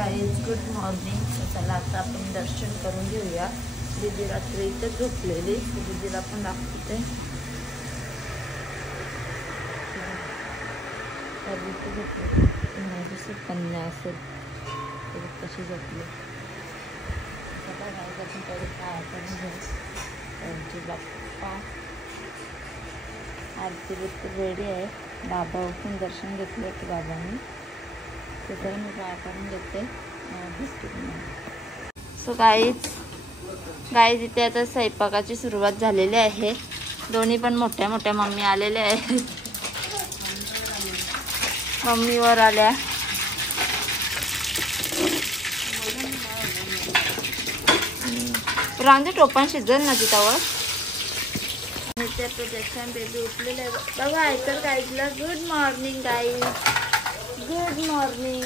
Guys good morning. चला आता आपण दर्शन करून घेऊया. दीदी रात्री इथे झोपलेली, दीदीला पण दाखवते. कन्या असेल कशी झोपली. आपण पहिले काय करून घेऊ. त्यांची बाप्पा आरती बिरती रेडी आहे. बाबा उठून दर्शन घेतले होते बाबांनी, तर मी काय करून घेते बिस्किट. सो गाईज इथे आता स्वयंपाकाची सुरुवात झालेली आहे. दोन्ही पण मोठ्या मोठ्या मम्मी आलेल्या आहेत. मम्मीवर आल्या. रांजे टोपण शिजल ना तिथवर. आणि त्या प्रोजेक्शन बेबी उठलेले आहे बघा. ऐकर गाईजला good morning guys, good morning.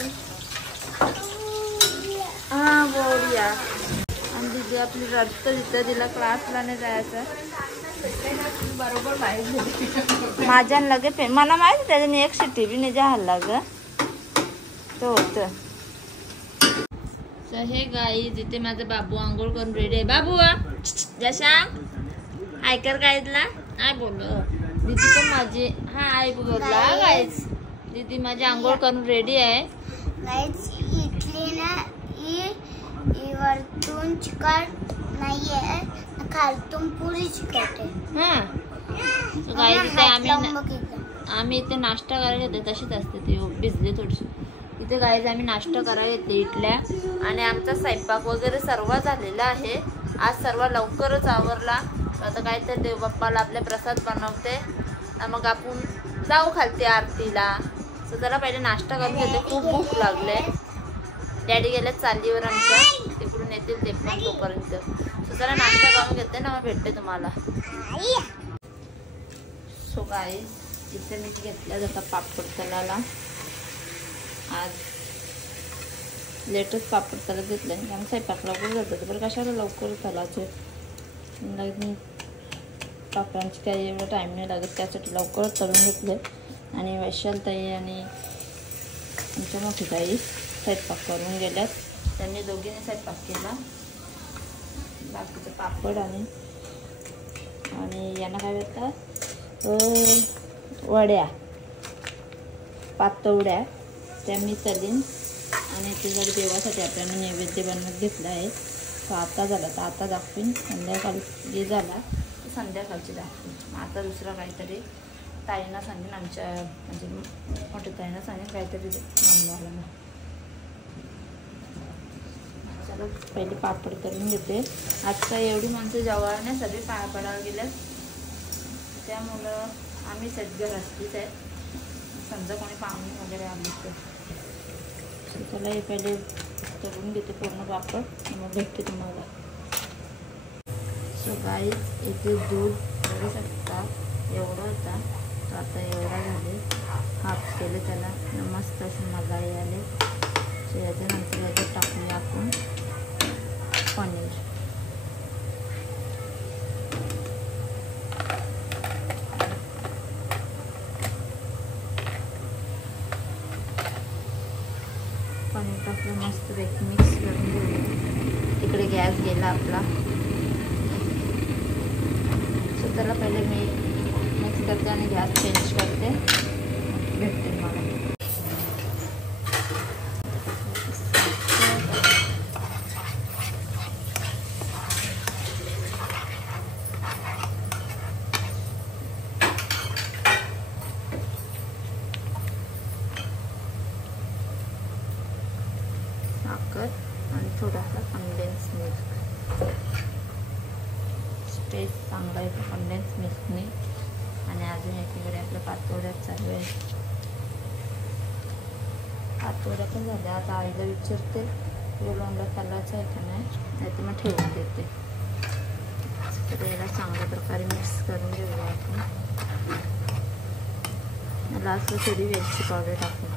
हां बोलूया. आणि दीदी आपली रडतं तिथं, तिला क्लासला नाही जायचं. बरोबर माहीत माझ्या लगे मला माहिती त्याच्याने एक शिट्टी बी नाही हल्ला ग तो होतं. सो हे गाई जिथे माझा बाबू आंघोळ करून रेडी आहे. बाबू जशा ऐकर गाईजला आय बोललो. दीदी पण माझी हा आई बोलला गाईज. दीदी माझी आंघोळ करून रेडी आहे. इडली ना वरतून चिकट नाहीये, खालतून पुरी चिकट आहे. हां गाईज इथे आम्ही इथे नाश्ता करायला येते. तशीच असते ती भिजली थोडीशी. इथे गाईज आम्ही नाश्ता करायला येते इडल्या. आणि आमचा स्वयंपाक वगैरे सर्व झालेला आहे. आज सर्व लवकरच आवरला. आता काहीतरी देवबाप्पाला आपले प्रसाद बनवते, मग आपण जाऊ खालते आरतीला. सो जरा पहिले नाश्ता करून घेते, खूप भूक लागले. डॅडी गेले चालीवर आमच्या, तिकडून येतील ते पण तोपर्यंत. सो जरा नाश्ता करून घेते ना, मग भेटते तुम्हाला. सो गाईज इथे मी घेतल्या जाता पापड तलाला. आज लेटच पापड तलत घेतले कारण स्वयंपाक लवकर जातात. बरं कशाला लवकर तलाचे पापडांची काही एवढं टाईम नाही लागत, त्यासाठी लवकरच तळून घेतले. आणि वैशालताई आणि आमच्या मोठी ताई स्वयंपाक करून गेल्यात. त्यांनी दोघींनी स्वयंपाक केला. बाकीचे पापड आणि यांना काय भेटतात वड्या पातवड्या त्या मी तलीन. आणि त्यासाठी देवासाठी आपल्याला नैवेद्य बनवत घेतला आहे. तो आता झाला तर आता दाखवीन. संध्याकाळी जे झाला तर संध्याकाळची दाखवीन. आता दुसरं काहीतरी ताईंना सांगेन, आमच्या म्हणजे मोठ्या ताईंना सांगेन काहीतरी बनवायला. ना चला पहिले पापड करून घेते. आजचा एवढी माणसं जेवायला सगळी पाया पडायला गेल्यात, त्यामुळं आम्ही सगळं असतीच आहे. समजा कोणी पाहुणे वगैरे आली तर त्याला हे पहिले करून घेते पूर्ण पापड, मग भेटते तुम्हाला. सो गाईज इथे दूध बघू शकता एवढं होता, तर आता एवढा झाले. हाफ केले त्याला, मस्त अशी मलाई आले. सो याच्यानंतर याच्यात टाकूया आपण पनीर. पनीर टाकलं मस्त पैकी मिक्स करून घेऊया. इकडे गॅस गेला आपला. सो त्याला पहिले मी मिक्स करते आणि गॅस चेंज करते, भेटते मला. साखर आणि थोडासा कंडेन्स मिल्क. टेस्ट चांगला आहे कंडेन्स मिल्कने. आणि अजून एकीकडे आपल्या पातोड्यात चालू आहे. पातोड्या पण झाल्या. आता आईला विचारते वेळोंडा खाल्लायचं आहे का नाही तर मग ठेवून देते. तर याला चांगल्या प्रकारे मिक्स करून घेऊया आपण. लास्टला थोडी वेलची पावडर टाकून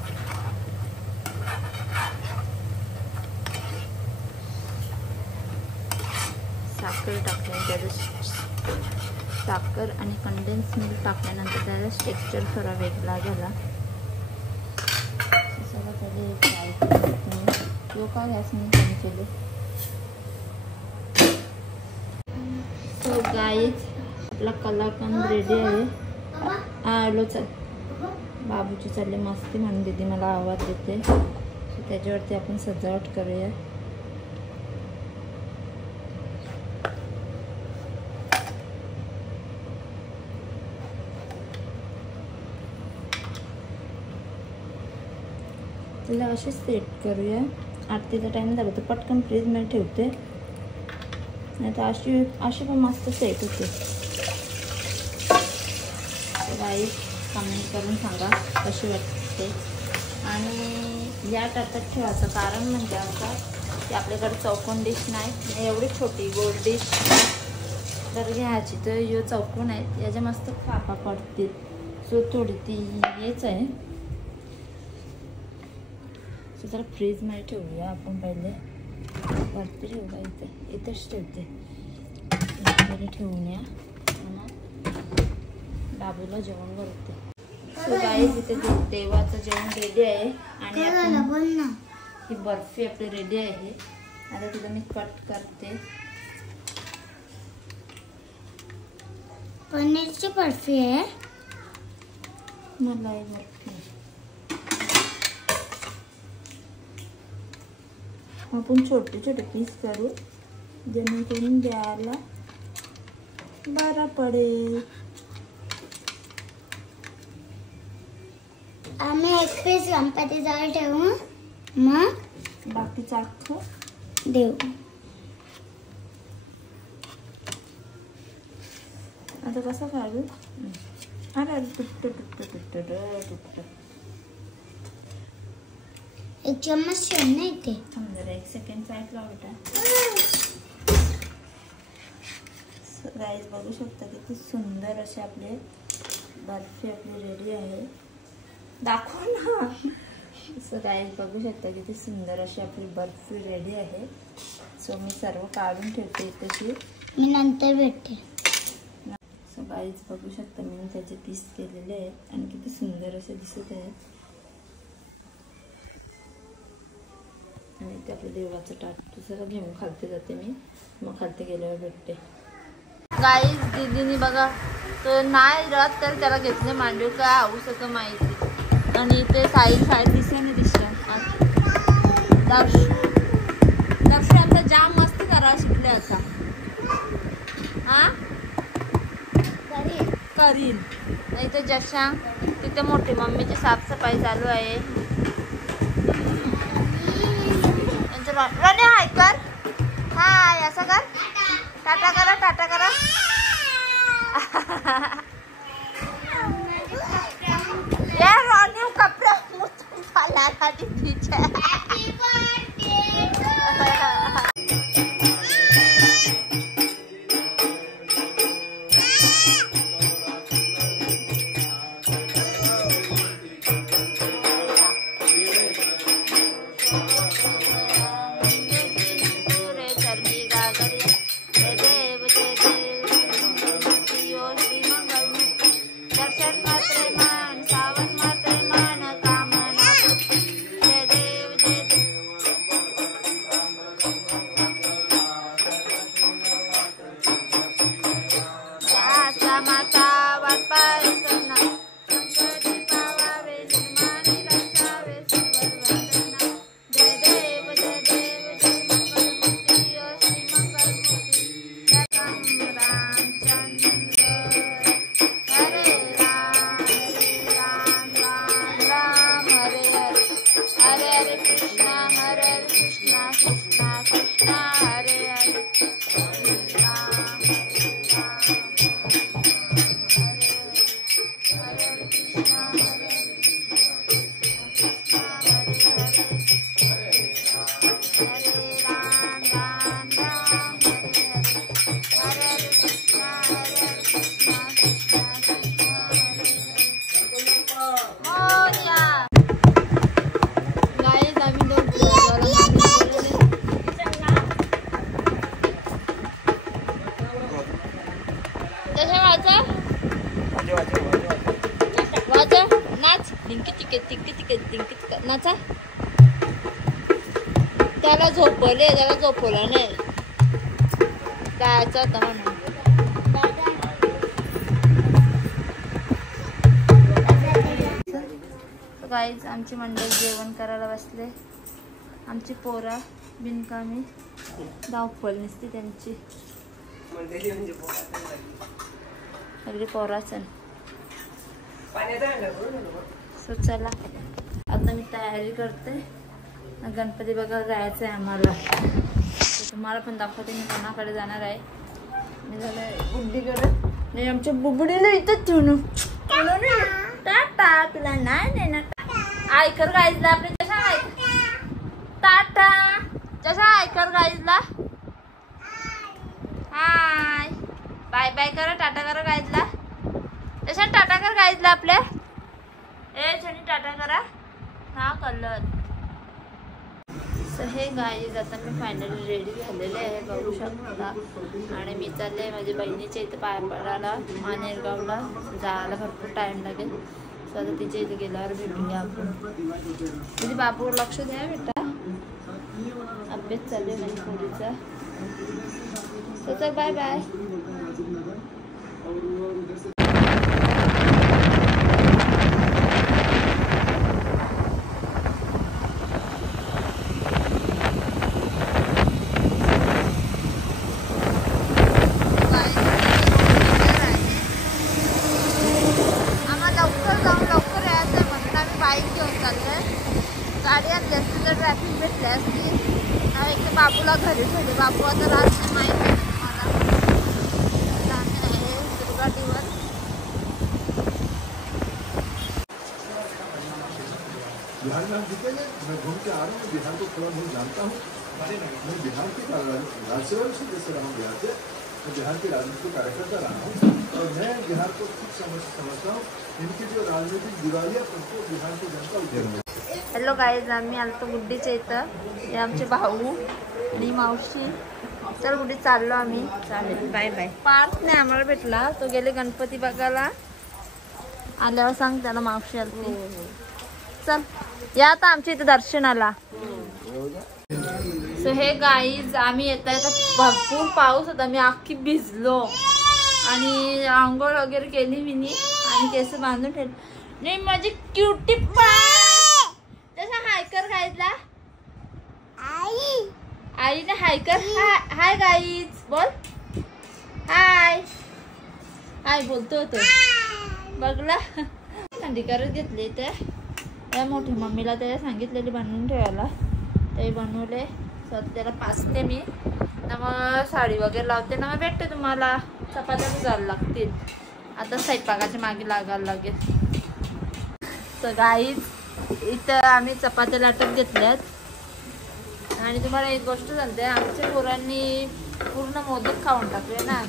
साखर टाकल्यानंतर साखर आणि कंडेन्स मिल्क टाकल्यानंतर त्याचा टेक्स्चर थोडा वेगळा झाला. सगळं त्याला फ्राय करून तो का गॅस मी कमी केले. सो गाईज आपला कलाकंद रेडी आहे. आलो चल. बाबूची चालले मस्ती म्हणून दीदी मला आवाज देते. सो त्याच्यावरती आपण सजावट करूया. तिला अशी सेट करूया. आरतीचा टाइम झाला तर पटकन फ्रीजमध्ये ठेवते, नाही तर अशी पण मस्त सेट होते. गाईस कमेंट करून सांगा कशी वाटते. आणि या टाटात ठेवायचं कारण म्हणजे आता की आपल्याकडे चौकोन डिश नाही, एवढी छोटी गोल डिश तर घ्यायची. तर यो चौकोन आहे, याच्या मस्त खापा पडतील. सो थोडी ती हेच आहे. सो जरा फ्रीजमध्ये ठेवूया आपण. पहिले वरती ठेवू का? इथेच ठेवते. इकडे ठेवून या. बाबूला जेवण करते. सो गाईस इथे देवाचं जेवण रेडी आहे. आणि ही बर्फी आपली रेडी आहे. आता तिला मी कट करते. पनीरची बर्फी आहे. मलाई बर्फी. आपण छोटे छोटे पीस करू जेणेकरून द्यायला बरा पडेल. आम्ही एक पीस गणपतीजवळ ठेवू, मग बाकीचं अख्खं देऊ. आता कसं काढू? अरे तुटतं तुटतं तुटतं तुटतं. एक चम्मच ठेव ना इथे. जरा एक सेकंड साईडला बेटा. गाईस बघू शकता किती सुंदर असे आपले बर्फी आपली रेडी आहे. दाखव ना. सो गाईस बघू शकता किती सुंदर अशी आपली बर्फी रेडी आहे. सो मी सर्व काढून ठेवते तशी, मी नंतर भेटते. सो गाईस बघू शकता मी त्याचे पीस केलेले आहेत आणि किती सुंदर असे दिसत आहेत. आणि ते आपल्या देवाचं ताट दुसरं घेऊन खालते जाते मी, मग खालते गेल्यावर भेटते. गाईस दीदीने बघा तो नाही राहत तर त्याला घेतले मांडव काय हाऊस होतं माहिती. आणि ते साईड साईड दिसेने दिसतं. दक्ष आता जाम मस्ती करा शिकले आता. हा करीन नाही तर जशा तिथे मोठी मम्मीची साफसफाई चालू आहे. रणे हाय कर. हाय असं कर. टाटा करा टाटा करा. ये रॉनी कपडे मुझे फाला था दीदीचे. नाचा त्याला झोपवलं नाही जायचं होतं म्हणून. गाईज आमची मंडळी जेवण करायला बसले. आमची पोरा बिनकामी धावपळ नसते त्यांची सगळी पोराच. सो चला आता मी तयारी करते. गणपती बघायला जायचं आहे आम्हाला. तुम्हाला पण दाखवते मी कोणाकडे जाणार आहे. मी झालं बुड्डीकडे नाही आमच्या बुबडीला इथंच ठेवून टाटा तुला नाही देणार. आयकर गाईजला आपले जसा टाटा जसा आयकर गाईजला हाय बाय बाय करा टाटा करा गाईजला. जसा टाटा कर गाईजला आपल्या ए छानी टाटा करा. हा कलर. सो हे गाईज आता मी फायनली रेडी झालेले आहे बघू शकता. आणि मी चालले माझ्या बहिणीच्या इथं पाय पडायला मानेरगावला. जायला भरपूर टाइम लागेल. सो आता तिच्या इथे गेल्यावर भेटूया आपण. म्हणजे बापूवर लक्ष द्या बेटा. अभ्यास चालू आहे माझ्या पोरीचा. सो चल बाय बाय. गाडी आणली असती तर ट्रॅफिक भेटली असती. एक तर बाबूला घरी ठेवले. बाबू आता राहत नाही माहिती मला आहे दुर्गाटीवर. बिहार में हम जीते हैं. मैं घूम के आ रहा हूँ. बिहार को थोड़ा बहुत जानता हूँ. मैं बिहार के राज्यसभा सदस्य रहा हूँ. बिहार से मैं बिहार के राजनीतिक कार्यकर्ता रहा हूँ और मैं बिहार को खूब समझता हूँ. इनकी जो राजनीतिक दिवालियापन को बिहार की जनता उठेगी. हॅलो गाईज आम्ही आलतो गुड्डीच्या इथं. हे आमचे भाऊ आणि मावशी. चल गुड्डी चाललो आम्ही. चालेल बाय बाय. पार्थ नाही आम्हाला भेटला. तो गेले गणपती बघायला. आल्यावर सांग त्याला मावशी आलती. चल या आता आमच्या इथे दर्शनाला. सो हे गाईज आम्ही येता येता भरपूर पाऊस होता. मी अख्खी भिजलो आणि आंघोळ वगैरे केली मी आणि केस बांधून ठेवले. नाही माझी क्युटी तसा हायकर गाईजला आईने हायकर हाय गाईज बोल. हाय हाय बोलतो होतो बघला. थंडी करत घेतली त्या मोठी मम्मीला त्याला सांगितलेली बनवून ठेवायला. ते बनवले. स्वतः त्याला पाचते मी ना मग साडी वगैरे लावते ना मग भेटते तुम्हाला. चपात्या जायला लागतील. आता स्वयंपाकाच्या मागे लागायला लागेल. तर गाईज इथं आम्ही चपात्या लाटत घेतल्यात. आणि तुम्हाला एक गोष्ट सांगते. आमच्या पोरांनी पूर्ण मोदक खाऊन टाकले ना.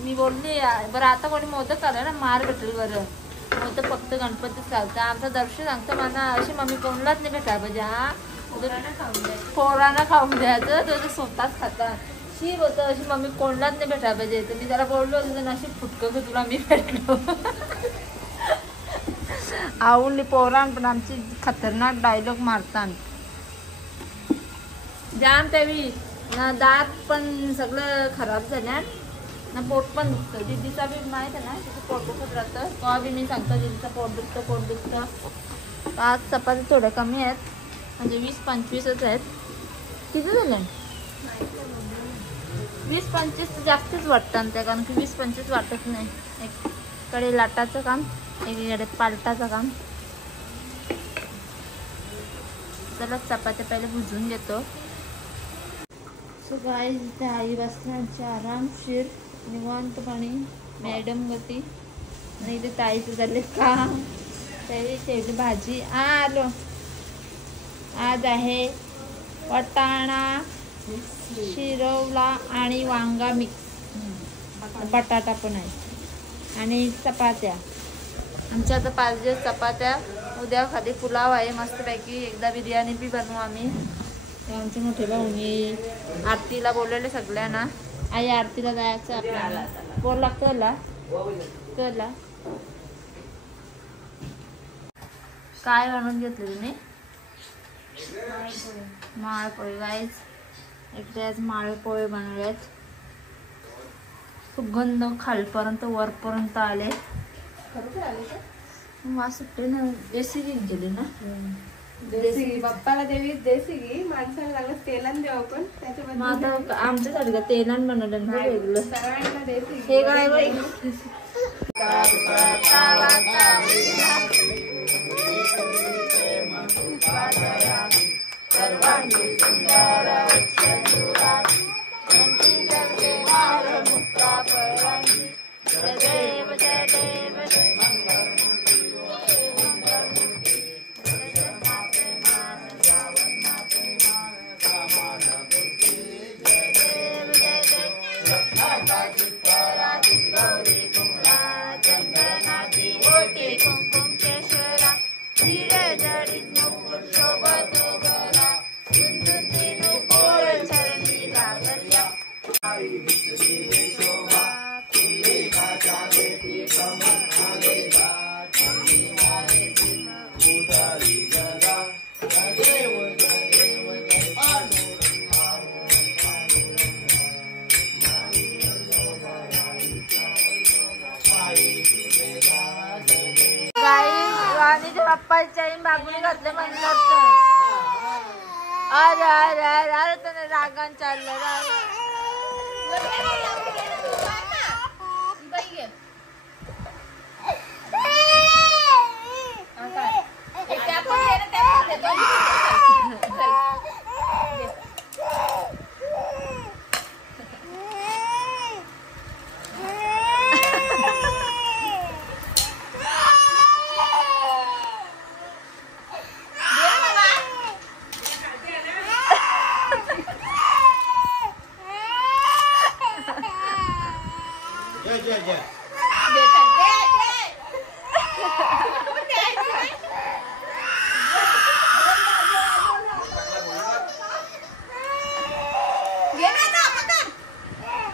मी बोलली बरं आता कोणी मोदक आलं ना मार भेटेल. बरं मोदक फक्त गणपतीच खालतं. आमचं दर्शन सांगतं मला अशी मम्मी कोणालाच नाही भेटायला पाहिजे. हा पोरांना खाऊन द्यायचं तो स्वतःच खातात. शी होतं अशी मम्मी कोणालाच नाही भेटायला पाहिजे. तर मी त्याला बोललो तुझं नशीब फुटकं की तुला मी भेटलो. आवडली पोरान पण आमची खतरनाक डायलॉग मारतात. जाम त्यावेळी ना दात पण सगळं खराब झाल्या ना पोट पण दुखतं. दीदीचा बी माहीत आहे ना तिचं पोट दुखत राहतं. तेव्हा बी मी सांगतो दीदीचं पोट दुखतं. आज चपाती थोड्या कमी आहेत. म्हणजे 20-25च आहेत. किती झाले 20-25 जास्तच वाटतं त्या. कारण की 20-25 वाटत नाही. एकीकडे लाटाचं काम एकीकडे पालटाचं काम. चला चपात्या पहिले भुजून घेतो. सो गाईज इथे आई बसण्याची आरामशीर निवांतपणे मॅडम गती. आणि इथे ताईचं झाले काम. त्याची भाजी आलो. आज आहे वाटाणा शिरवला आणि वांगा मिक्स. बटाटा पण आहे आणि चपात्या. आमच्या आता 5 दिवस चपात्या. उद्या खाली पुलाव आहे मस्तपैकी. एकदा बिर्याणी बी बनवू आम्ही. आमची मोठी भाऊनी आरतीला बोलवले सगळ्यांना. आई आरतीला जायचं आपल्याला. बोलला कला काय बनवून घेतलं तुम्ही. माळपोळी गाईज, इकडे आज माळपोळी बनवल्यात. सुगंध खालपर्यंत वरपर्यंत आले. वास सुट्टे ना, देशी घी केली ना. देसी बाप्पाला देवी देसी घी, माणसाला लागलं तेलान देऊ आपण त्याच्यामध्ये. मग आता आमच्यासाठी का तेलान बनवलं ना वेगळं. सर्वांना देसी हे काय बाई बाप्पाच्या बाबूने घातले म्हणलं अरे अरे अरे अरे त्याने रागान चाललं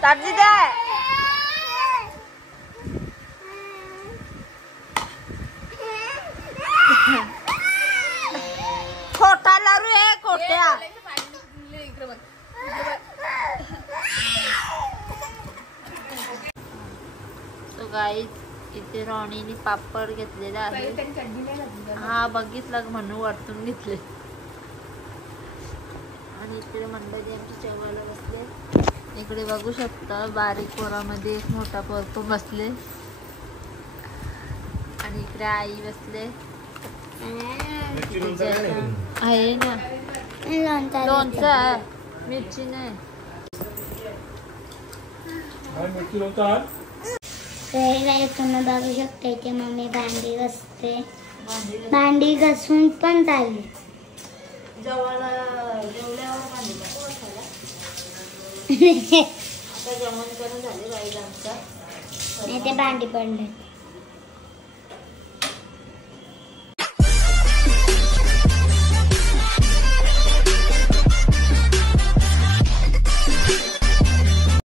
ताजी दे. खोटा लारू आहे खोट्या. तो गाईज इथे रोणीने पापड घेतलेला आहे. हा बघितलं म्हणून वरतून घेतले. आणि इकडे मंडळी आमच्या जेवायला बसले. इकडे बघू शकता बारीक पोरामध्ये एक मोठा पोरतो बसले. आणि इकडे आई बसले आहे ना. लोणचं आहे, मिरची नाही. तुम्ही बघू शकता इथे मम्मी भांडी घासते. भांडी घासून पण चालली. आता जेवण करून झाले बाई आमचं. नाही ते भांडी पडले.